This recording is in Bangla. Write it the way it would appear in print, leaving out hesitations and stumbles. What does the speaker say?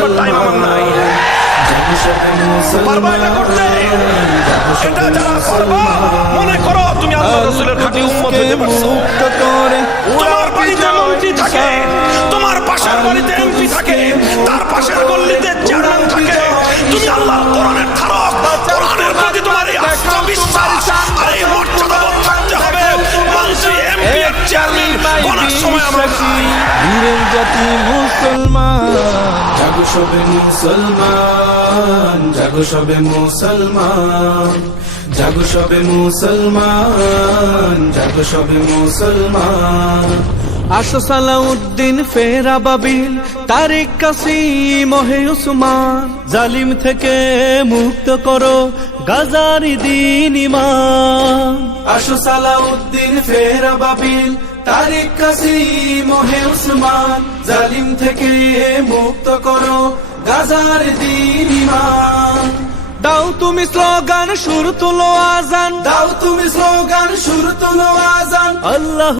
লম্বা টাইম আমার নাই। পারবা এটা করতে? এটা যারা পারবা মনে করো তুমি আল্লাহ রাসূলের খাঁটি উম্মত হতে পারছো। তোমার বাড়িতে মন্ত্রী থাকে, তোমার পাশের বাড়িতে এমপি থাকে, তার পাশের গল্লিতে চেয়ারম্যান থাকে, তুমি আল্লাহর কোরআনের ধারক, কোরআনের প্রতি তোমার এই আস্থা বিশ্বাস আর এই মর্যাদাবোধ থাকতে হবে। মন্ত্রী এমপি এর চেয়ারম্যান কোনার সময় আমরা বীরের জাতি মুসলমান, জাগো সবে মুসলমান, জাগো সবে মুসলমান, জাগো সবে মুসলমান, জাগো সবে মুসলমান। আসো সালাউদ্দিন ফেরা বাবিল, তারিক কাসিম হে উসমান, জালিম থেকে মুক্ত করো গাজারি দিন ইমান। আসো সালাউদ্দিন ফেরা বাবিল, তারিক কাসিম হে উসমান, জালিম থেকে মুক্ত করো গাজার দিন ইমান। দাও তুমি স্লোগান সুর তুলো আজান, দাও তুমি স্লোগান সুর তুলো আজান, আল্লাহ